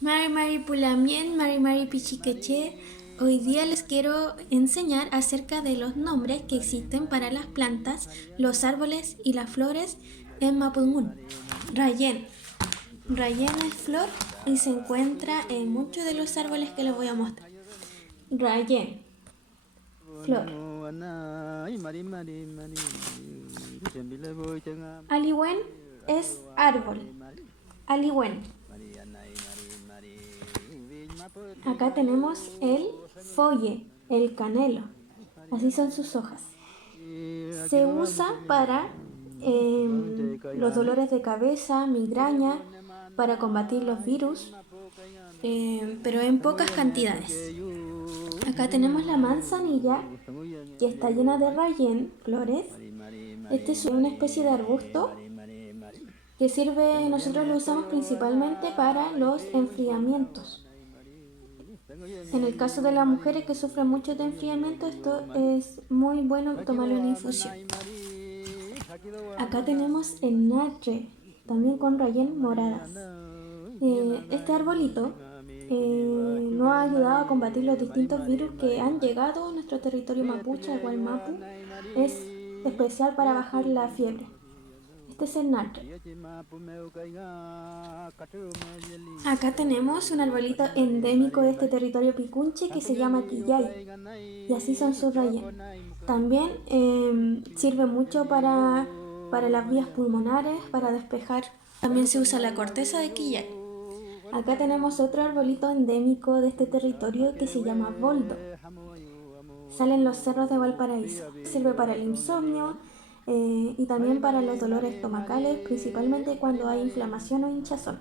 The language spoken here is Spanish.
Mari Mari Pulamien, Mari Mari Pichiqueche. Hoy día les quiero enseñar acerca de los nombres que existen para las plantas, los árboles y las flores en Mapudungun. Rayen. Rayen es flor y se encuentra en muchos de los árboles que les voy a mostrar. Rayen, flor. Aliwen es árbol. Aliwen. Acá tenemos el folle, el canelo. Así son sus hojas. Se usa para los dolores de cabeza, migraña, para combatir los virus, pero en pocas cantidades. Acá tenemos la manzanilla, que está llena de rayen, flores. Este es una especie de arbusto que sirve, nosotros lo usamos principalmente para los enfriamientos. En el caso de las mujeres que sufren mucho de enfriamiento, esto es muy bueno tomarlo en infusión. Acá tenemos el natre, también con rayen moradas. Este arbolito nos ha ayudado a combatir los distintos virus que han llegado a nuestro territorio mapuche, al Gualmapu. Es especial para bajar la fiebre. Este es el natre. Acá tenemos un arbolito endémico de este territorio picunche que se llama quillay, y así son sus raíces. También sirve mucho para las vías pulmonares, para despejar. También se usa la corteza de quillay. Acá tenemos otro arbolito endémico de este territorio que se llama boldo. Sale en los cerros de Valparaíso. Sirve para el insomnio y también para los dolores estomacales, principalmente cuando hay inflamación o hinchazón.